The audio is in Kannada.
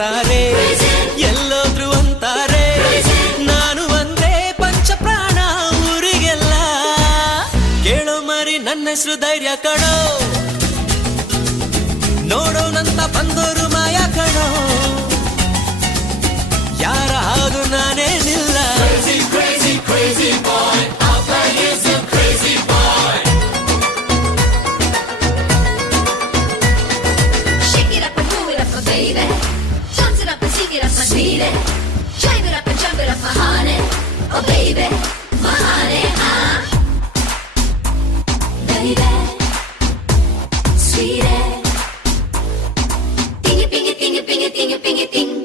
ಅಂತಾರೆ, ಎಲ್ಲೋದ್ರು ಅಂತಾರೆ, ನಾನು ಅಂದ್ರೆ ಪಂಚ ಪ್ರಾಣ ಊರಿಗೆಲ್ಲ. ಕೇಳೋ ಮರಿ ನನ್ನ ಹೆಸರು ಧೈರ್ಯ ಕಣೋ, ನೋಡೋನಂತ ಬಂದೋರು ಮಾಯ ಕಣೋ, ಯಾರ ಹಾಗು ನಾನೇನಿಲ್ಲ. Crazy, crazy boy, our guy is a crazy boy. Shake it up and move it up, my baby. Dance it up and sing it up, my sweetie. Drive it up and jump it up, my honey. Oh baby, my honey, baby, sweetie. Ding it, ding it, ding it, ding it, ding it, ding it, ding.